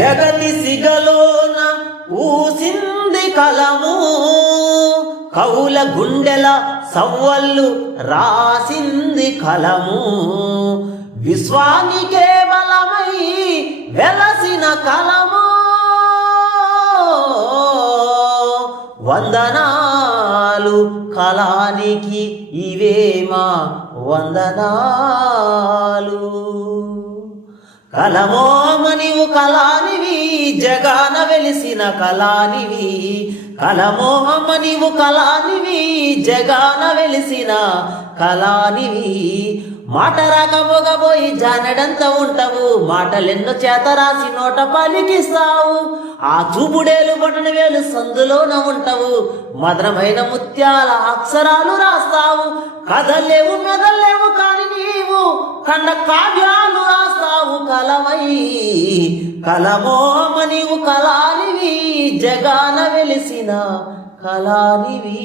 జగతి సిగలోన ఊసింది కలము, కవుల గుండెల సవ్వళ్ళు రాసింది కలము. విశ్వానికే బలమై వెలసిన కలము, వందనాలు కళానికి ఇవేమా వందనాలు. కలమోమ నీవు కళానివి, జగాన వెలిసిన కళానివి. కలమోమ నీవు కళానివి, జగాన వెలిసిన కళానివి. మాట రాక మొగబోయి జానెడంత ఉంటావు, మాటలెన్నో చేత రాసి నోట పలికిస్తావు. ఆ చూపుడేలు బొటన వేలు సందులోన ఉంటావు, మధురమైన ముత్యాల అక్షరాలు రాస్తావు. కథలేవు మెదలేవు కాని నీవు ఖండ కావ్యాలు రాస్తావు కలవై. కలమోమ నీవు కళానివి, జగాన వెలిసిన కళానివి.